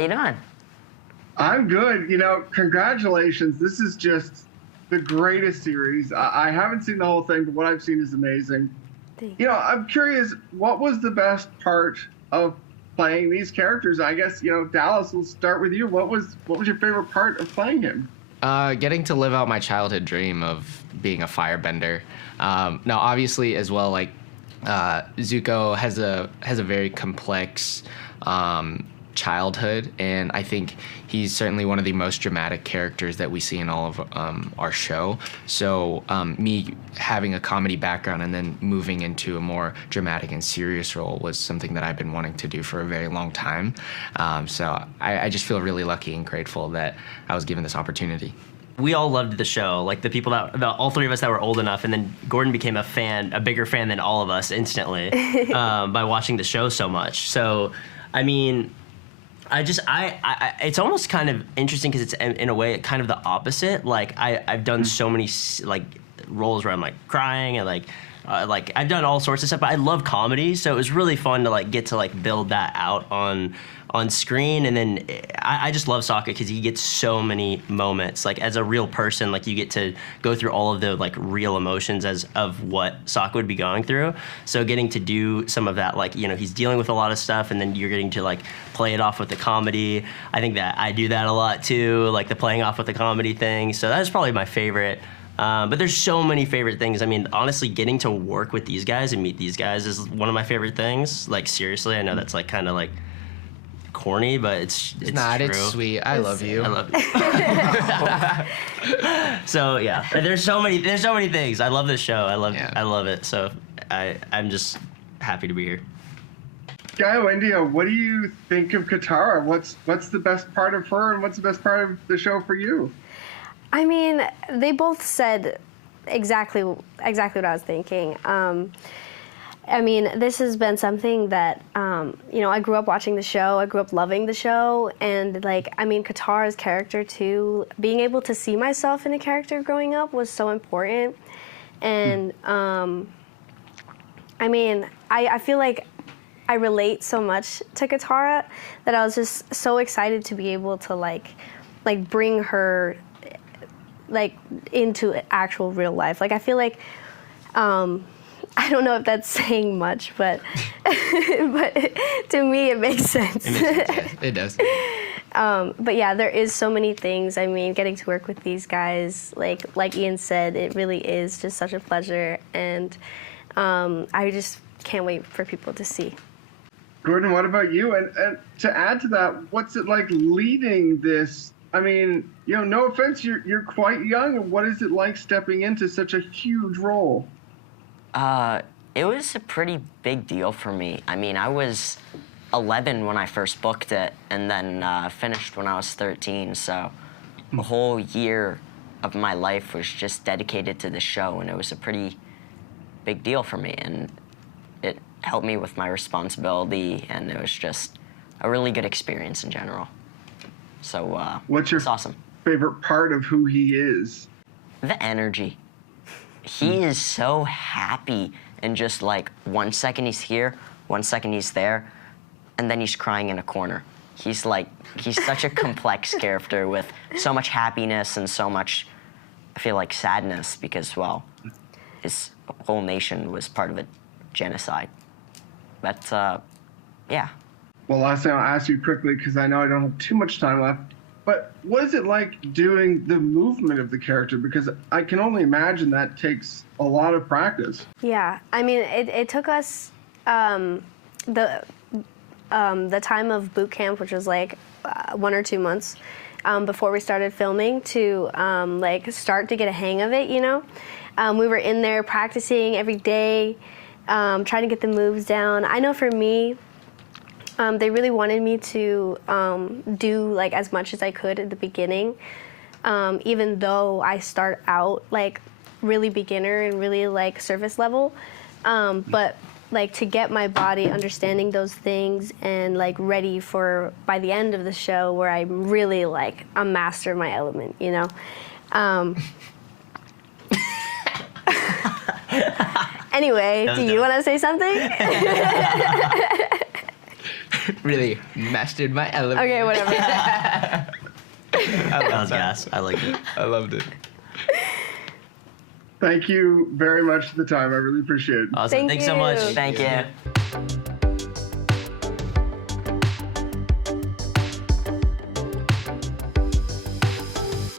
you doing? I'm good. You know, congratulations. This is just the greatest series. I haven't seen the whole thing, but what I've seen is amazing. You know, I'm curious, what was the best part of playing these characters? I guess, you know, Dallas, we'll start with you. What was your favorite part of playing him? Getting to live out my childhood dream of being a firebender. Now, obviously, as well, like Zuko has a very complex childhood, and I think he's certainly one of the most dramatic characters that we see in all of our show. So me having a comedy background and then moving into a more dramatic and serious role was something that I've been wanting to do for a very long time. So I just feel really lucky and grateful that I was given this opportunity. We all loved the show, like the people all three of us that were old enough, and then Gordon became a bigger fan than all of us instantly by watching the show so much. So, I mean, it's almost kind of interesting because it's in a way kind of the opposite. Like I've done so many like roles where I'm like crying and like I've done all sorts of stuff, but I love comedy, so it was really fun to like get to like build that out on screen. And then I just love Sokka because he gets so many moments. Like as a real person, like you get to go through all of the like real emotions of what Sokka would be going through. So getting to do some of that, like, you know, he's dealing with a lot of stuff, and then you're getting to like play it off with the comedy. I think that I do that a lot too, like the playing off with the comedy thing. So that's probably my favorite. But there's so many favorite things. I mean, honestly, getting to work with these guys and meet these guys is one of my favorite things. Like, seriously, I know that's like kind of like corny, but it's not true. It's sweet. I love you. I love you. So yeah, there's so many things. I love this show. I love it. So I'm just happy to be here. Kiawentiio, what do you think of Katara? What's the best part of her, and what's the best part of the show for you? I mean, they both said exactly what I was thinking. I mean, this has been something that, you know, I grew up watching the show. I grew up loving the show. And, like, I mean, Katara's character, too, being able to see myself in a character growing up was so important. And, I mean, I feel like I relate so much to Katara that I was just so excited to be able to, like bring her, like, into actual real life. Like, I feel like, I don't know if that's saying much, but but to me it makes sense. It does. But yeah, there is so many things. I mean, getting to work with these guys, like Ian said, it really is just such a pleasure, and I just can't wait for people to see. Gordon, what about you? And to add to that, what's it like leading this? I mean, you know, no offense, you're quite young. What is it like stepping into such a huge role? It was a pretty big deal for me. I mean, I was 11 when I first booked it, and then finished when I was 13. So a whole year of my life was just dedicated to the show, and it was a pretty big deal for me. And it helped me with my responsibility, and it was just a really good experience in general. So what's your awesome favorite part of who he is? The energy. He is so happy, and just like 1 second he's here, 1 second he's there, and then he's crying in a corner. He's such a complex character with so much happiness and so much, I feel like, sadness because, well, his whole nation was part of a genocide. But, yeah. Well, last thing I'll ask you quickly, because I know I don't have too much time left, but what is it like doing the movement of the character? Because I can only imagine that takes a lot of practice. Yeah, I mean, it took us the time of boot camp, which was like 1 or 2 months before we started filming, to like start to get a hang of it. You know, we were in there practicing every day, trying to get the moves down. I know for me, they really wanted me to do like as much as I could at the beginning, even though I start out like really beginner and really like surface level. But like to get my body understanding those things and like ready for by the end of the show where I'm really like a master of my element, you know. Anyway, do you want to say something? really mastered my element. Okay, whatever. That was gas. I like it. I loved it. Thank you very much for the time. I really appreciate it. Awesome. Thank Thanks so much. you. Thank you.